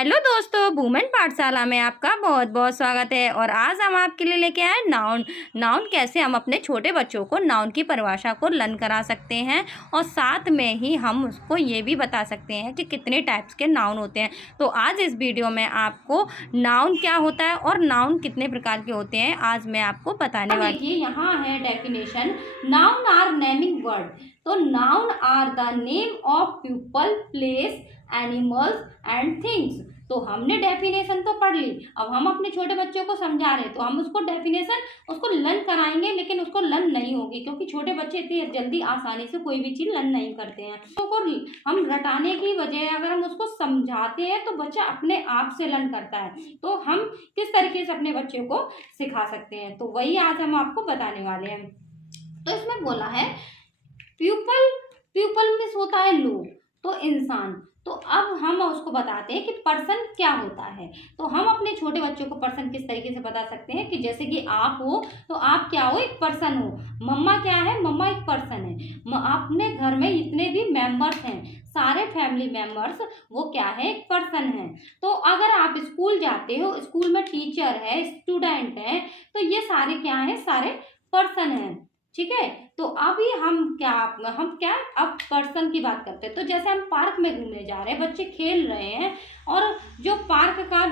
Hello दोस्तों, women पाठशाला में आपका बहुत बहुत स्वागत है। और आज हम आपके लिए लेके आए नाउन कैसे हम अपने छोटे बच्चों को नाउन की परिभाषा को लर्न करा सकते हैं, और साथ में ही हम उसको ये भी बता सकते हैं कि कितने टाइप्स के नाउन होते हैं। तो आज इस वीडियो में आपको नाउन क्या होता है और नाउन कितने प्रकार के होते हैं आज मैं आपको बताने वाली हूँ। देखिए यहाँ है definition, noun are naming word. तो noun are the name of people, place, animals and things. तो हमने डेफिनेशन तो पढ़ ली, अब हम अपने छोटे बच्चों को समझा रहे हैं तो हम उसको डेफिनेशन उसको लर्न कराएंगे, लेकिन उसको लर्न नहीं होगी क्योंकि छोटे बच्चे इतनी जल्दी आसानी से कोई भी चीज़ लर्न नहीं करते हैं। तो हम रटाने की बजाय अगर हम उसको समझाते हैं तो बच्चा अपने आप से लर्न करता है। तो हम किस तरीके से अपने बच्चे को सिखा सकते हैं, तो वही आज हम आपको बताने वाले हैं। तो इसमें बोला है पीपल में होता है लोग, तो इंसान। तो अब हम उसको बताते हैं कि पर्सन क्या होता है। तो हम अपने छोटे बच्चों को पर्सन किस तरीके से बता सकते हैं कि जैसे कि आप हो तो आप क्या हो, एक पर्सन हो। मम्मा क्या है, मम्मा एक पर्सन है। अपने घर में जितने भी मेंबर्स हैं, सारे फैमिली मेंबर्स, वो क्या है, एक पर्सन है। तो अगर आप स्कूल जाते हो, स्कूल में टीचर है, स्टूडेंट है, तो ये सारे क्या है, सारे पर्सन हैं। ठीक है। तो अभी हम क्या अब पर्सन की बात करते हैं। तो जैसे हम पार्क में घूमने जा रहे हैं, बच्चे खेल रहे हैं, और जो पार्क का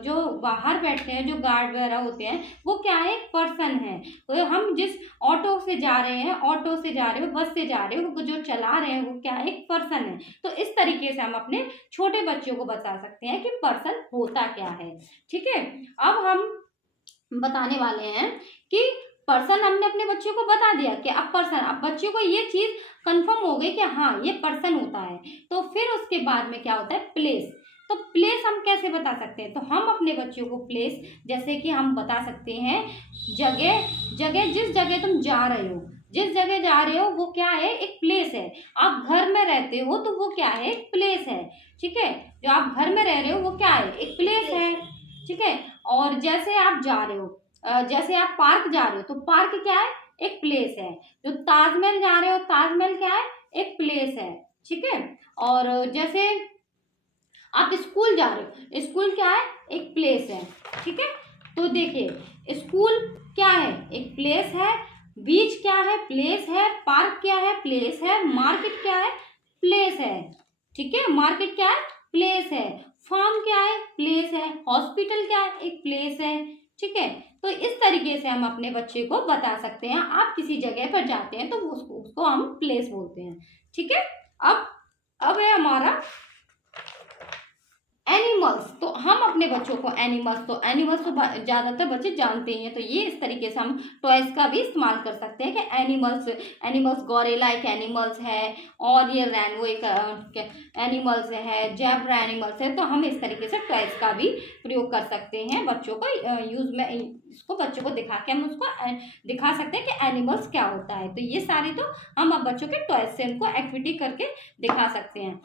जो बाहर बैठे हैं, जो गार्ड वगैरह होते हैं, वो क्या है, एक पर्सन है। तो हम जिस ऑटो से जा रहे हैं, बस से जा रहे हो, वो जो चला रहे हैं वो क्या है, एक पर्सन है। तो इस तरीके से हम अपने छोटे बच्चों को बता सकते हैं कि पर्सन होता क्या है। ठीक है। अब हम बताने वाले हैं कि पर्सन हमने अपने बच्चों को बता दिया कि अब पर्सन, अब बच्चों को ये चीज कंफर्म हो गई कि हाँ ये पर्सन होता है। तो फिर उसके बाद में क्या होता है, प्लेस। तो प्लेस हम कैसे बता सकते हैं, तो हम अपने बच्चों को प्लेस जैसे कि हम बता सकते हैं जगह। जिस जगह तुम जा रहे हो, वो क्या है, एक प्लेस है। आप घर में रहते हो तो वो क्या है, एक प्लेस है। ठीक है। जो आप घर में रह रहे हो वो क्या है, एक प्लेस है। ठीक है। और जैसे आप जा रहे हो, जैसे आप पार्क जा रहे हो तो पार्क क्या है, एक प्लेस है। जो ताजमहल जा रहे हो, ताजमहल क्या है, एक प्लेस है। ठीक है। और जैसे आप स्कूल जा रहे हो, स्कूल क्या है, एक प्लेस है। ठीक है। तो देखिए स्कूल क्या है, एक प्लेस है। बीच क्या है, प्लेस है। पार्क क्या है, प्लेस है। मार्केट क्या है, प्लेस है। ठीक है। मार्केट क्या है, प्लेस है। फार्म क्या है, प्लेस है। हॉस्पिटल क्या है, एक प्लेस है। ठीक है। तो इस तरीके से हम अपने बच्चे को बता सकते हैं। आप किसी जगह पर जाते हैं तो उसको हम प्लेस बोलते हैं। ठीक है। अब है हमारा एनिमल्स। तो हम अपने बच्चों को एनिमल्स तो ज़्यादातर बच्चे जानते ही हैं। तो ये इस तरीके से हम टॉयज का भी इस्तेमाल कर सकते हैं कि एनिमल्स गोरिल्ला एक एनिमल्स है, और ये रैनबो एक एनिमल्स है, जेब्रा एनिमल्स है। तो हम इस तरीके से टॉयज का भी प्रयोग कर सकते हैं बच्चों को यूज में। इसको बच्चों को दिखा के हम उसको दिखा सकते हैं कि एनिमल्स क्या होता है। तो ये सारे तो हम अब बच्चों के टॉयज से उनको एक्टिविटी करके दिखा सकते हैं।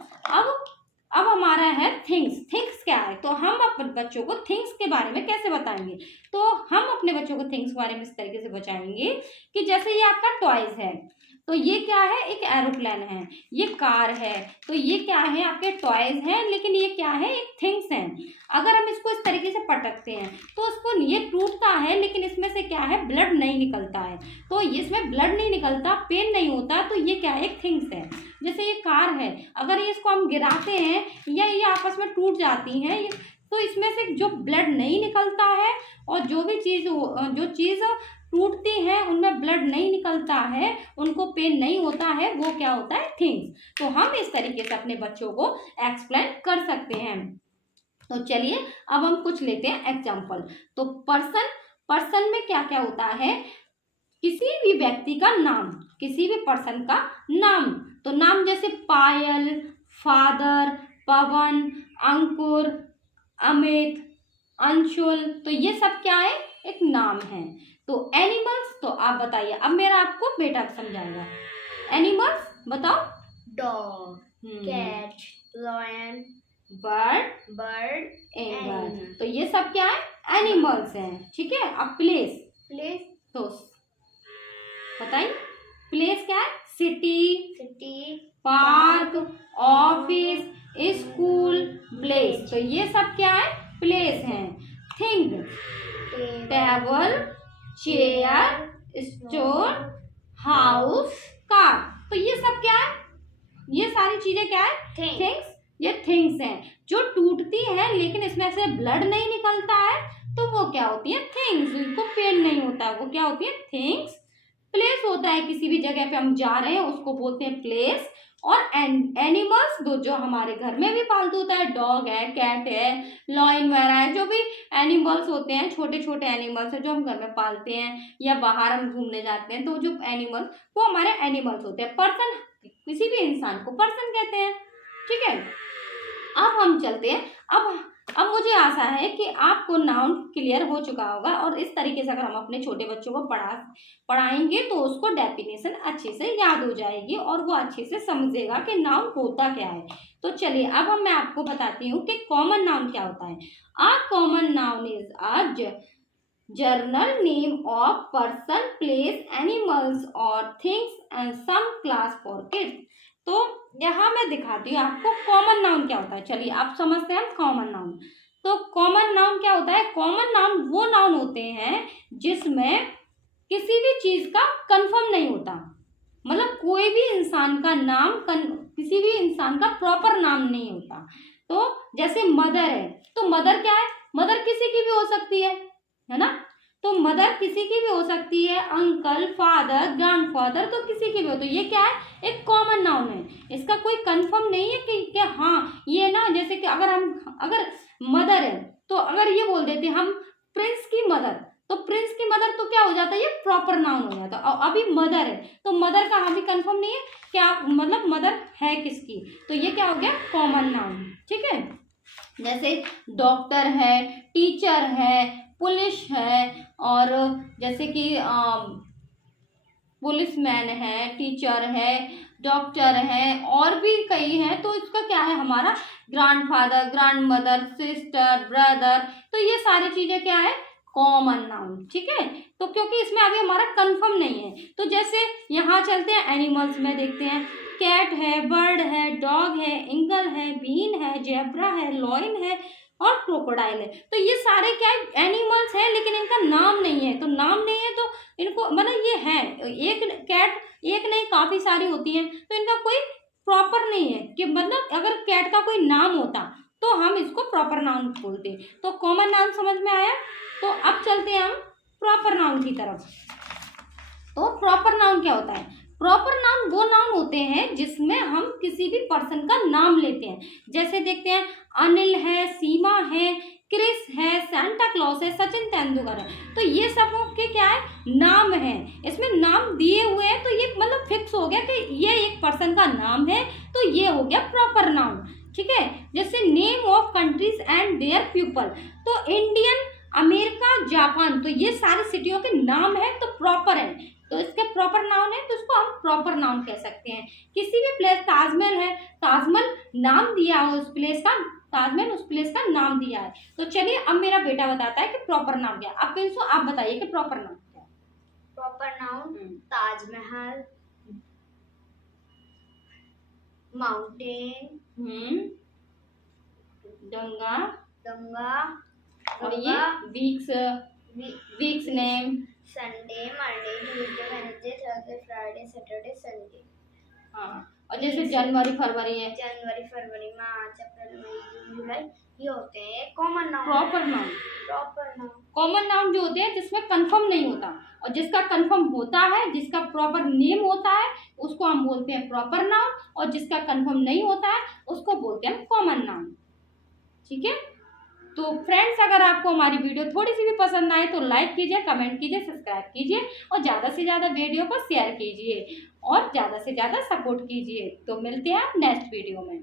अब हमारा है थिंग्स क्या है। तो हम अपने बच्चों को थिंग्स के बारे में कैसे बताएंगे, तो हम अपने बच्चों को थिंग्स के बारे में इस तरीके से बताएंगे कि जैसे ये आपका टॉयज है, तो ये क्या है, एक एरोप्लेन है। ये कार है, तो ये क्या है, आपके टॉयज हैं, लेकिन ये क्या है, एक थिंग्स हैं। अगर हम इसको इस तरीके से पटकते हैं तो उसको ये टूटता है, लेकिन इसमें से क्या है, ब्लड नहीं निकलता है। तो इसमें ब्लड नहीं निकलता, पेन नहीं होता, तो ये क्या है, एक थिंग्स है। जैसे ये कार है, अगर ये इसको हम गिराते हैं या ये आपस में टूट जाती हैं, तो इसमें से जो ब्लड नहीं निकलता है, और जो चीज़ टूटती हैं उनमें ब्लड नहीं निकलता है, उनको पेन नहीं होता है, वो क्या होता है, थिंग्स। तो हम इस तरीके से अपने बच्चों को एक्सप्लेन कर सकते हैं। तो चलिए अब हम कुछ लेते हैं एग्जाम्पल। तो पर्सन में क्या क्या होता है, किसी भी व्यक्ति का नाम, किसी भी पर्सन का नाम। तो नाम जैसे पायल, फादर, पवन, अंकुर, अमित, अंशुल, तो ये सब क्या है, एक नाम है। तो एनिमल्स, तो आप बताइए, अब मेरा आपको बेटा समझाएगा। एनिमल्स बताओ। Dog, cat, lion, bird, eagle. तो ये सब क्या है, एनिमल्स हैं। ठीक है। अब प्लेस, तो बताइए प्लेस क्या है, city, city, park, office, school, place. तो ये सब क्या है? प्लेस हैं। Thing, table, chair, store, house, car. तो ये सब क्या है? ये सारी चीजें क्या है? थिंग्स। ये थिंग्स हैं जो टूटती हैं लेकिन इसमें से ब्लड नहीं निकलता है, तो वो क्या होती है? थिंग्स। इनको पेन नहीं होता, वो क्या होती है? थिंग्स। प्लेस होता है किसी भी जगह पे हम जा रहे हैं उसको बोलते हैं प्लेस। और एनिमल्स जो हमारे घर में भी पालतू होता है, डॉग है, कैट है, लॉइन वगैरह है, जो भी एनिमल्स होते हैं, छोटे छोटे एनिमल्स है जो हम घर में पालते हैं या बाहर हम घूमने जाते हैं, तो जो एनिमल्स वो हमारे एनिमल्स होते हैं। पर्सन, किसी भी इंसान को पर्सन कहते हैं। ठीक है, अब हम चलते हैं। अब मुझे आशा है कि आपको नाउन क्लियर हो चुका होगा, और इस तरीके से अगर हम अपने छोटे बच्चों को पढ़ाएंगे तो उसको डेफिनेशन अच्छे से याद हो जाएगी और वो अच्छे से समझेगा कि नाउन होता क्या है। तो चलिए अब मैं आपको बताती हूँ कि कॉमन नाउन क्या होता है। A common noun is a general name of person, place, animals और things and some class for kids. तो यहाँ मैं दिखाती हूँ आपको कॉमन नाउन क्या होता है। चलिए आप समझते हैं कॉमन नाउन। तो कॉमन नाउन क्या होता है? कॉमन नाउन वो नाउन होते हैं जिसमें किसी भी चीज का कंफर्म नहीं होता, मतलब कोई भी इंसान का नाम किसी भी इंसान का प्रॉपर नाम नहीं होता। तो जैसे मदर है, तो मदर क्या है? मदर किसी की भी हो सकती है ना? तो मदर किसी की भी हो सकती है, अंकल, फादर, ग्रैंडफादर, तो किसी की भी हो। तो ये क्या है? एक कॉमन नाउन है। इसका कोई कंफर्म नहीं है कि हाँ ये ना, जैसे कि अगर मदर है तो अगर ये बोल देते हम प्रिंस की मदर, तो प्रिंस की मदर तो क्या हो जाता है? ये प्रॉपर नाउन हो जाता है। और अभी मदर है तो मदर का अभी कंफर्म नहीं है क्या, मतलब मदर है किसकी, तो ये क्या हो गया? Common noun. ठीक है, जैसे डॉक्टर है, टीचर है, पुलिस है, और जैसे कि पुलिसमैन है, टीचर है, डॉक्टर है, और भी कई हैं। तो इसका क्या है? हमारा ग्रैंडफादर, ग्रैंडमदर, सिस्टर, ब्रदर, तो ये सारी चीजें क्या है? Common noun. ठीक है, तो क्योंकि इसमें अभी हमारा कंफर्म नहीं है, तो जैसे यहाँ चलते हैं एनिमल्स में, देखते हैं कैट है, बर्ड है, डॉग है, ईगल है, बीन है, जेब्रा है, लॉइन है और क्रोकोडाइल है। तो ये सारे क्या है? एनिमल्स हैं लेकिन इनका नाम नहीं है। तो नाम नहीं है तो इनको, मतलब ये है एक कैट, एक नहीं काफी सारी होती हैं, तो इनका कोई प्रॉपर नहीं है कि, मतलब अगर कैट का कोई नाम होता तो हम इसको प्रॉपर नाउन बोलते। तो कॉमन नाउन समझ में आया। तो अब चलते हैं हम प्रॉपर नाउन की तरफ। तो प्रॉपर नाउन क्या होता है? प्रॉपर नाउन वो नाउन होते हैं जिसमें हम किसी भी पर्सन का नाम लेते हैं। जैसे देखते हैं अनिल है, सीमा है, क्रिस है, सांता क्लॉस है, सचिन तेंदुलकर है। तो ये सब के क्या है? नाम है। इसमें नाम दिए हुए हैं तो ये मतलब फिक्स हो गया कि ये एक पर्सन का नाम है, तो ये हो गया प्रॉपर नाउन। ठीक है, जैसे name of countries and their people, तो इंडियन, अमेरिका, जापान, तो ये सारी सिटियों के नाम है तो प्रॉपर है, तो इसके प्रॉपर नाउन है, तो इसको हम प्रॉपर नाउन कह सकते हैं। किसी भी प्लेस, ताजमहल है, ताजमहल नाम दिया हो उस प्लेस का, ताजमहल उस प्लेस का नाम दिया है। तो चलिए अब मेरा बेटा बताता है कि प्रॉपर नाउन क्या है। अब प्रिंसो आप बताइए कि प्रॉपर नाउन क्या है। Proper noun Taj Mahal, mountain, Ganga, और ये Ganga, weeks name, Sunday, Monday, Tuesday, Wednesday, Thursday, Friday, Saturday, Sunday. हाँ, और जैसे जनवरी, फरवरी है, जनवरी, फरवरी, मार्च, अप्रैल, मई, जून, जुलाई, ये होते हैं common noun. Proper noun. Proper noun, common noun जो होते हैं जिसमें कंफर्म नहीं होता, और जिसका कंफर्म होता है, जिसका प्रॉपर नेम होता है, उसको हम बोलते हैं प्रॉपर नाउन, और जिसका कंफर्म नहीं होता है उसको बोलते हैं कॉमन नाउन। ठीक है, तो फ्रेंड्स अगर आपको हमारी वीडियो थोड़ी सी भी पसंद आए तो लाइक कीजिए, कमेंट कीजिए, सब्सक्राइब कीजिए, और ज़्यादा से ज़्यादा वीडियो को शेयर कीजिए और ज़्यादा से ज़्यादा सपोर्ट कीजिए। तो मिलते हैं नेक्स्ट वीडियो में।